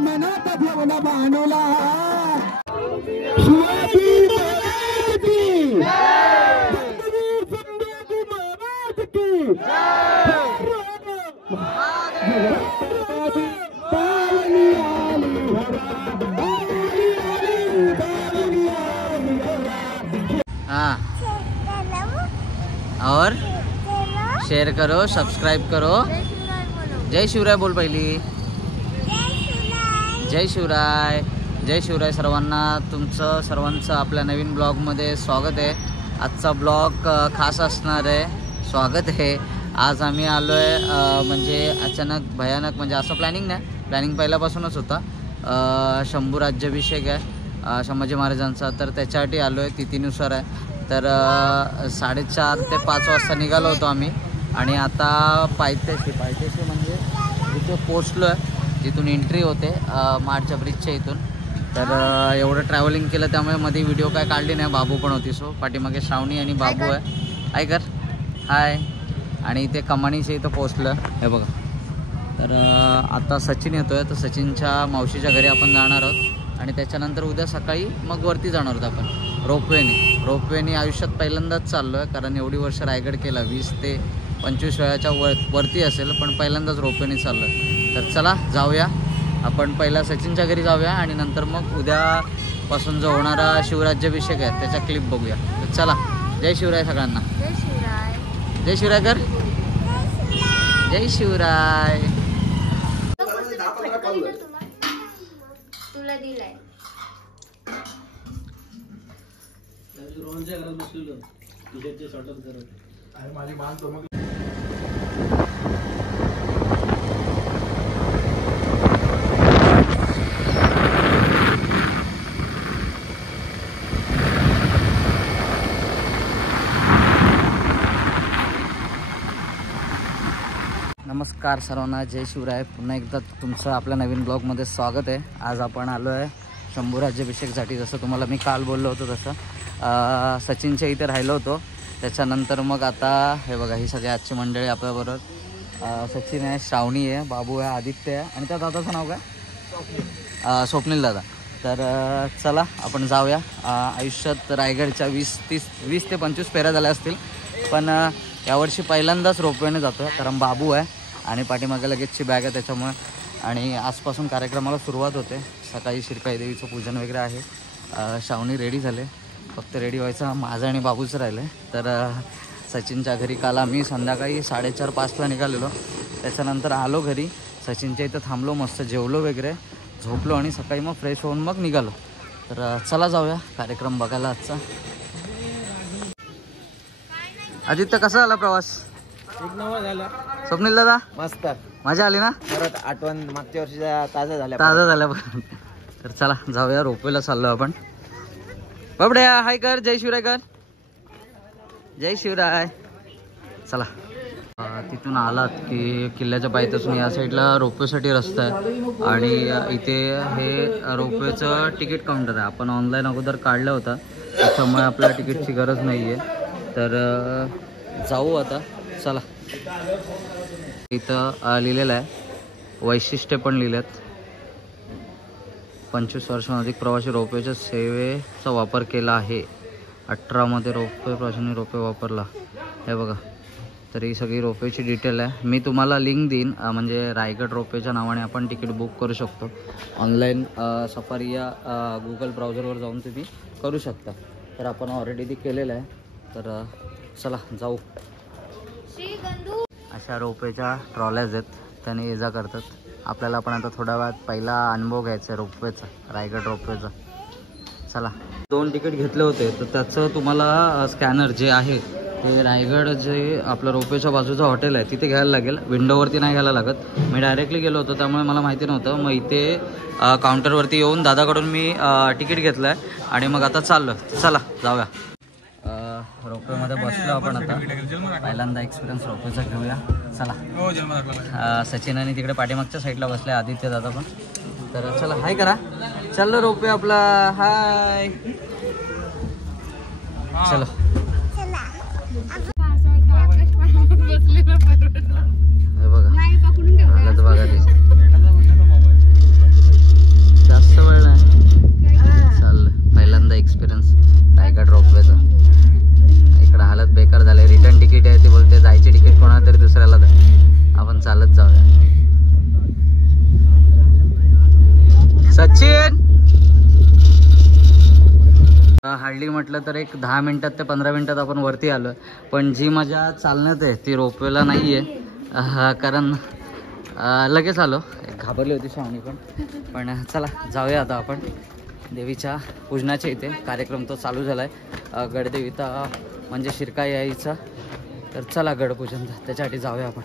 मनात ठेवून बाणूला हाँ और शेयर करो, सब्सक्राइब करो। जय शिवराय बोल पहिली। जय शिवराय, जय शिवराय सर्वांना। तुमचं सर्वांचं आपल्या नवीन ब्लॉगमध्ये स्वागत आहे। आजचा ब्लॉग खास असणार आहे। स्वागत आहे। आज आम्ही आलो आहे म्हणजे अचानक भयानक, म्हणजे असं प्लॅनिंग नाही, प्लॅनिंग पहिल्यापासूनच होता। शंभू राज्याभिषेक आहे संभाजी महाराजांचा, तर त्याच्यासाठी आलो आहे, तिथीनुसार आहे। तर 4:30 ते 5 वाजता निघालो होतो आम्ही आणि आता पायथ्याशी म्हणजे इथे पोचलो आहे, जिथून एंट्री होते माडच्या ब्रिजच्या इथून। तर एवढं ट्रॅव्हलिंग केलं, त्यामुळे मध्ये व्हिडिओ काय काढली नाही। बाबू पण होती, सो पाठीमागे श्रावणी आणि बाबू आहे। हाय कर, हाय। आणि इथे कमानीच्या इथं पोचलं हे बघा। तर आता सचिन येतो आहे, तर सचिनच्या मावशीच्या घरी आपण जाणार आहोत आणि त्याच्यानंतर उद्या सकाळी मग वरती जाणार आहोत आपण रोपवेने आयुष्यात पहिल्यांदाच चाललो आहे, कारण एवढी वर्ष रायगड केला, 20 ते 25 वयाच्या वरती असेल, पण पहिल्यांदाच रोपवेने चाललो आहे। तर चला जाऊया आपण, पहिला सचिनच्या घरी जाऊया आणि नंतर मग उद्यापासून जो होणारा शिवराज्याभिषेक आहे त्याचा क्लिप बघूया। तर चला, जय शिवराय सगळ्यांना। जय शिवराय, जय शिवराय कर, जय शिवराय। तुला दिलाय नमस्कार सर्वांना, जय शिवराय। पुन्हा एकदा तुमचं आपल्या नवीन ब्लॉगमध्ये स्वागत आहे। आज आपण आलो आहे शंभू राज्याभिषेकसाठी। जसं तुम्हाला मी काल बोललो होतो तसं सचिनच्या इथे राहिलो होतो। त्याच्यानंतर मग आता हे बघा, ही सगळी आजची मंडळी आपल्याबरोबर। सचिन आहे, श्रावणी आहे, बाबू आहे, आदित्य आहे आणि त्या दादाचं नाव काय? स्वप्नील दादा। तर चला आपण जाऊया। आयुष्यात रायगडच्या 20 ते 25 फेऱ्या झाल्या असतील, पण यावर्षी पहिल्यांदाच रोपवेने जातो आहे, कारण बाबू आहे आणि पाठीमागे लगेचची बॅग आहे त्याच्यामुळे। आणि आजपासून कार्यक्रमाला सुरुवात होते। सकाळी श्रीकाई देवीचं पूजन वगैरे आहे। श्रावणी रेडी झाले, फक्त रेडी व्हायचं माझं आणि बाबूचं राहिलं आहे। तर सचिनच्या घरी काल आम्ही संध्याकाळी 4:30-5ला निघालेलो। त्याच्यानंतर आलो घरी, सचिनच्या इथं थांबलो, मस्त जेवलो वगैरे, झोपलो आणि सकाळी मग फ्रेश होऊन मग निघालो। तर चला जाऊया कार्यक्रम बघायला आजचा। आदित्य, कसा झाला प्रवास? एक नंबर झाला। स्वप्नील दादा, मस्त मजा आली ना? परत आठवण मागच्या वर्षीच्या ताजा झाल्या तर चला जाऊया, रोपवेला चाललो आपण। बाबड्या हाय कर, जय शिवराय कर, जय शिवराय। चला तिथून आलात की किल्ल्याच्या पायथ्यापासून या साईडला रोपवेसाठी रस्ता आहे आणि इथे हे रोपवेचं तिकीट काउंटर आहे। आपण ऑनलाईन अगोदर काढलं होतं, त्याच्यामुळे आपल्याला तिकीटची गरज नाही आहे। तर जाऊ आता, चला। इथं लिहिलेलं आहे, वैशिष्ट्य पण लिहिलेत। 25 वर्षांहून अधिक प्रवासी रोपवेच्या सेवेचा वापर केला आहे। 18 मध्ये रोपवे प्रवाशांनी रोपवे वापरला, हे बघा। तर ही सगळी रोपवेची डिटेल आहे। मी तुम्हाला लिंक देईन, म्हणजे रायगड रोपवेच्या नावाने आपण तिकीट बुक करू शकतो ऑनलाईन। सफारी या गुगल ब्राउझरवर जाऊन तुम्ही करू शकता। तर आपण ऑलरेडी ते केलेलं आहे। तर चला जाऊ। अशा रोपवेच्या ट्रॉल्याज आहेत, त्याने ये जा करतात। आपल्याला पण आता थोड्या वेळात पहिला अनुभव घ्यायचा आहे रोपवेचा, रायगड रोपवेचा। चला, 2 तिकीट घेतले होते, तर त्याचं तुम्हाला स्कॅनर जे आहे ते रायगड जे आपलं रोपवेच्या बाजूचं हॉटेल आहे तिथे घ्यायला लागेल, विंडोवरती नाही घ्यायला लागत। मी डायरेक्टली गेलो होतो, त्यामुळे मला माहिती नव्हतं। मग इथे काउंटरवरती येऊन दादाकडून मी तिकीट घेतलं आहे आणि मग आता चाललो। चला जाऊया। रोपवेमध्ये बसलो आपण आता, पहिल्यांदा एक्सपिरियन्स रोपवेचा घेऊया। चला, सचिन आणि तिकडे पाठीमागच्या साईडला बसले आदित्य दादा पण। तर चला हाय करा, चाललो रोपवे आपला, हाय। चलो हे बघा, आलं तर बघा ते सचिन हार्डली म्हटलं तर एक 10 मिनिटात ते 15 मिनिटात आपण वरती आलो, पण जी मजा चालण्यात आहे ती रोपवेला नाही आहे. कारण लगेच आलो, घाबरली होती स्वामी पण चला जाऊया आता आपण देवीच्या पूजनाच्या इथे. कार्यक्रम तो चालू झाला आहे गडदेवीचा म्हणजे शिरका यायचा, तर चला गडपूजनचा त्याच्यासाठी जाऊया आपण.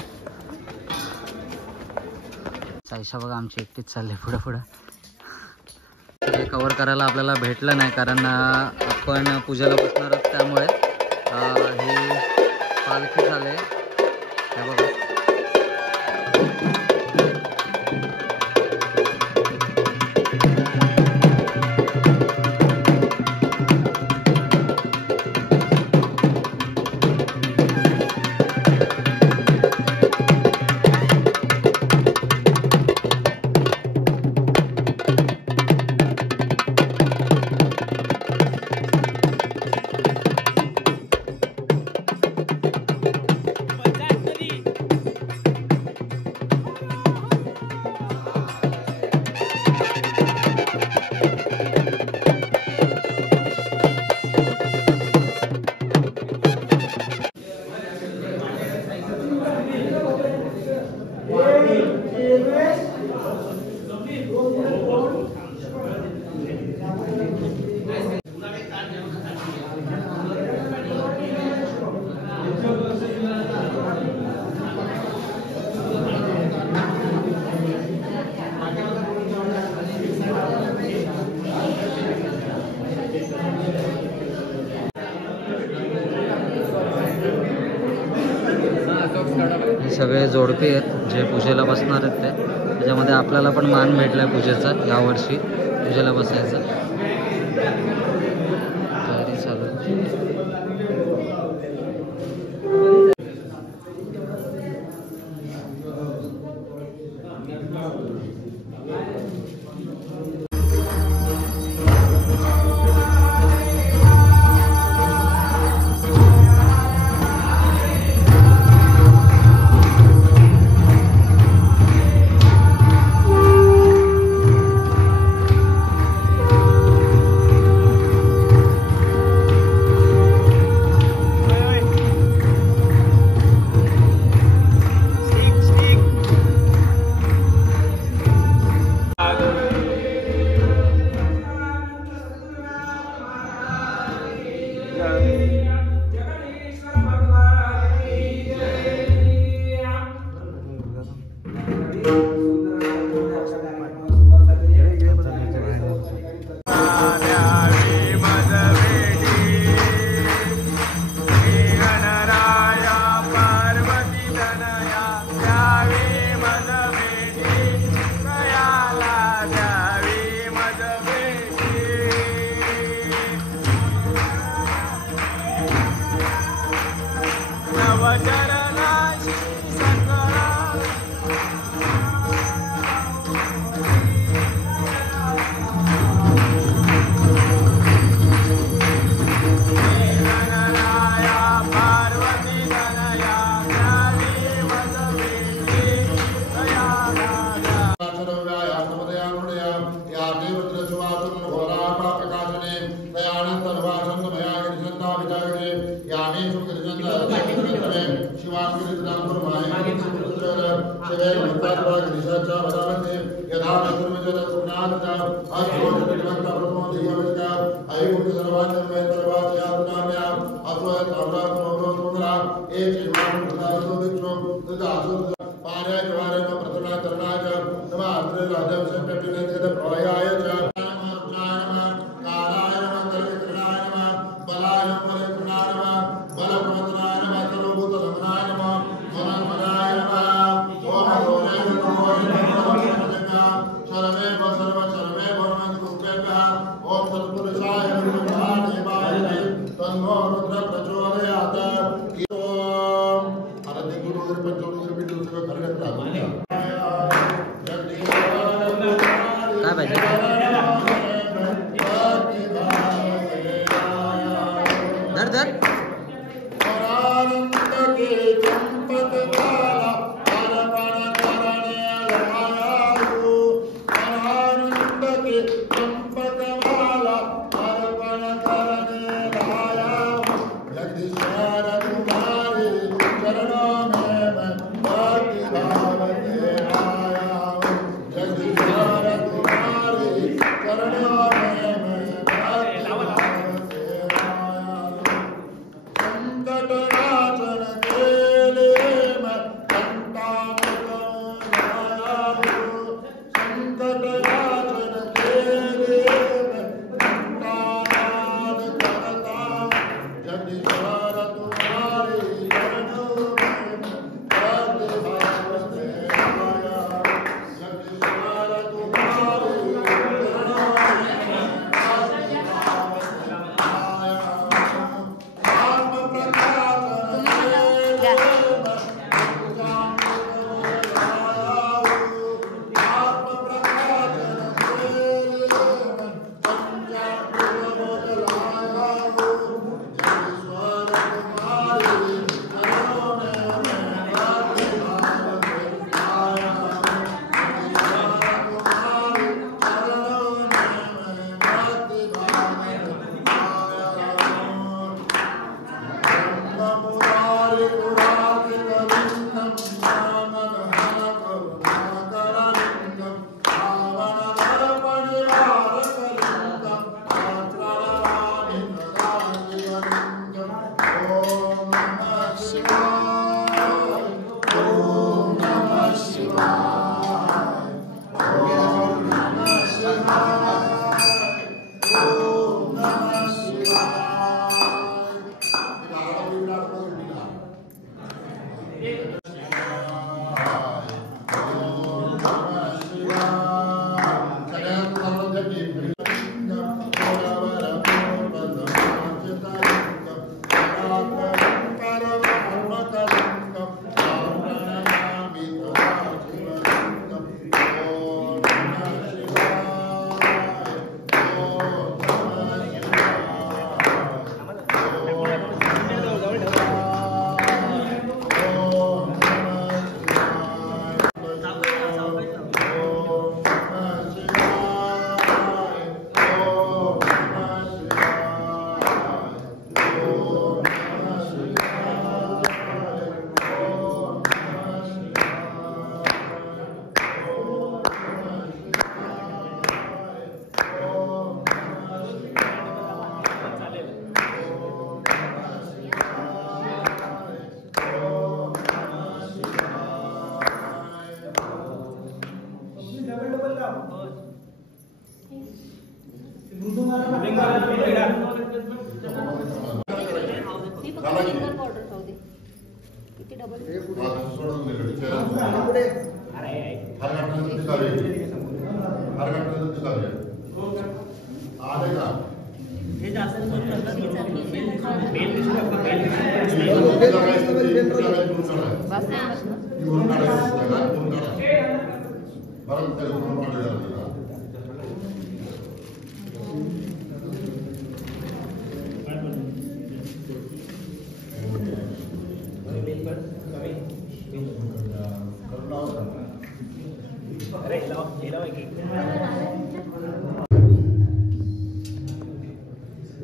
साईशा बघा आमची एकटीच चालले पुढं पुढं. हे कवर करायला आपल्याला भेटलं नाही कारण आपण पूजेला बसणार आहोत, त्यामुळे हे पालखी झाले हे बघा. हे सगळे जोडपे आहेत जे पूजेला बसणार आहेत ते. त्याच्यामध्ये आपल्याला पण मान भेटला आहे पूजेचा, यावर्षी पूजेला बसायचं तयारी चालू आहे. काय पाहिजे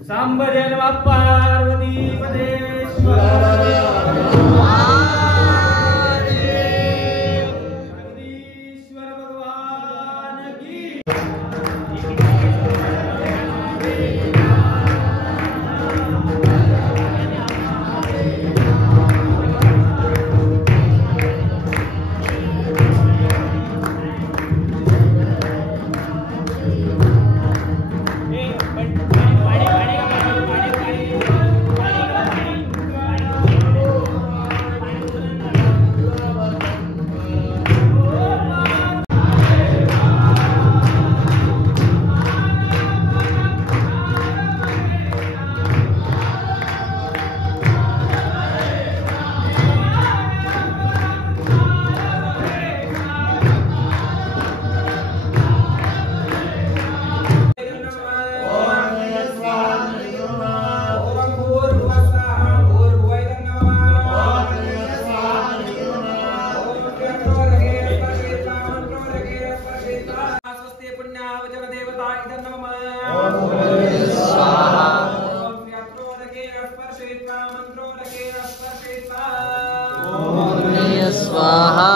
सांबजन पार्वती पदेश्वर जगदीश्वर भगवान की स्वाहा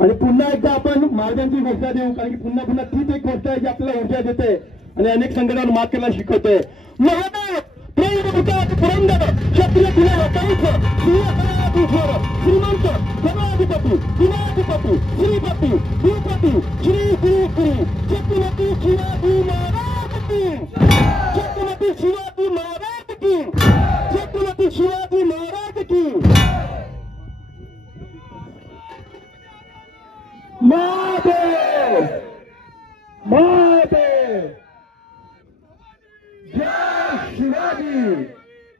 आणि पुन्हा एकदा आपण महाराजांची घोषणा देऊ, कारण की पुन्हा पुन्हा तीच एक गोष्ट आहे जी आपल्याला ऊर्जा देते आणि अनेक संकटावर मात करायला शिकवते. महादेव पुरंदर क्षत्रिय श्रीमंत सर्वाधिपती विनाधिपती श्रीपती भूपती श्री श्री श्री छत्रपती शिवाजी महाराज की, छत्रपती शिवाजी महाराज की, छत्रपती शिवाजी महाराज की. महादेव महादेव जय शिवाजी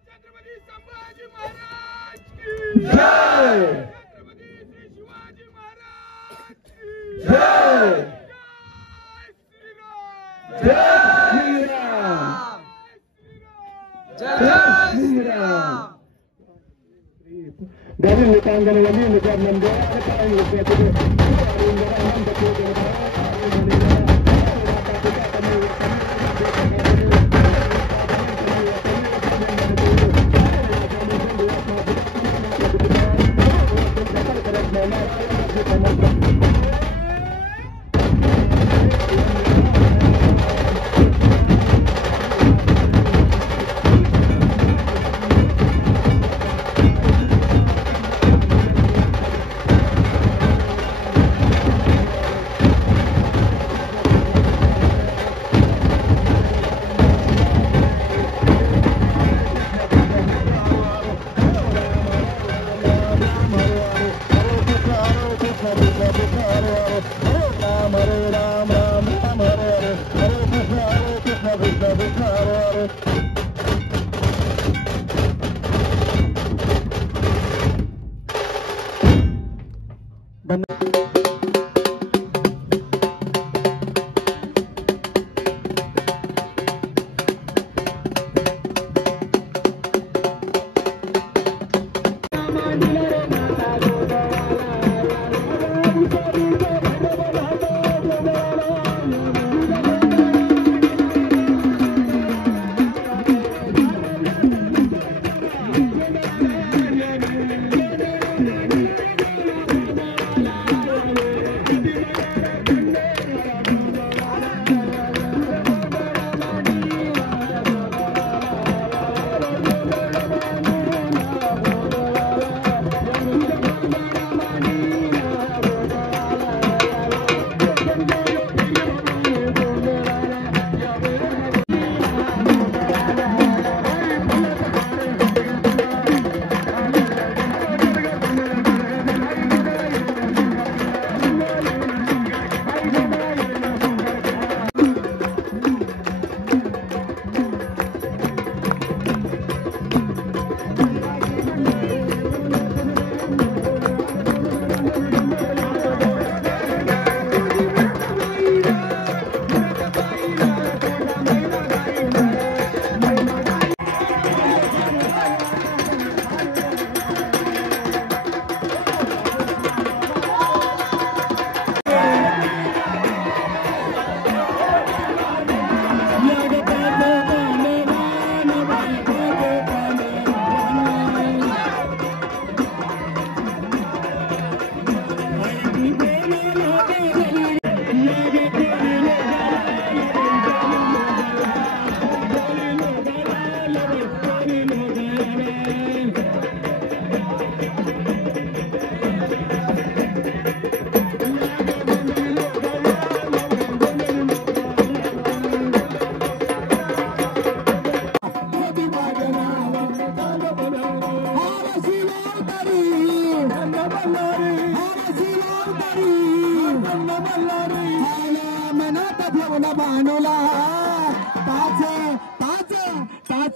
छत्रपती संभाजी महाराज की जय छत्रपती शिवाजी महाराज की जय जय श्रीराम जय Shriram. Dari Lutanggan Wali Lutan Nandora Kai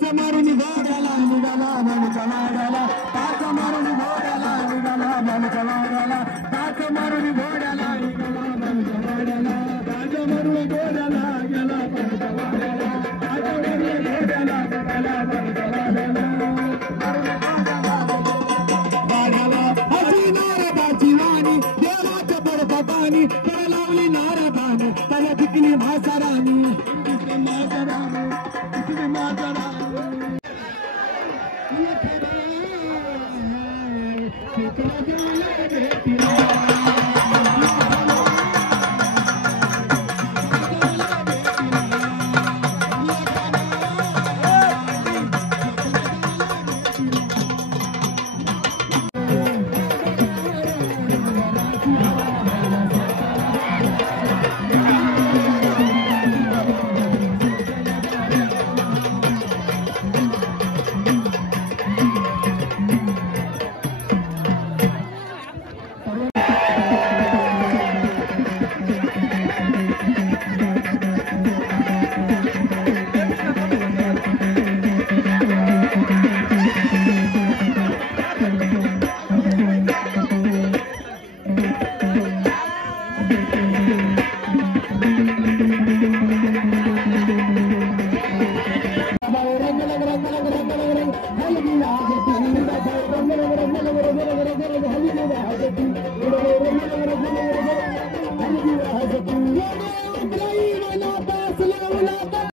टाच मारून घोड्याला निघाला माणूचा वाड्याला टाच मारून घोड्याला निघाला माणूचा वाड्याला टाच मारून घोड्याला निघाला माणूचा वाड्याला टाच मारून घोड्याला गेला माणूचा वाड्याला टाच मारून घोड्याला गेला माणूचा वाड्याला वाड्याला अशी नारदाची वाणी देवाच्या बडबडानी तर लावली नारदानी त्याला पिकली म्हातारानी म्हातारानी रंग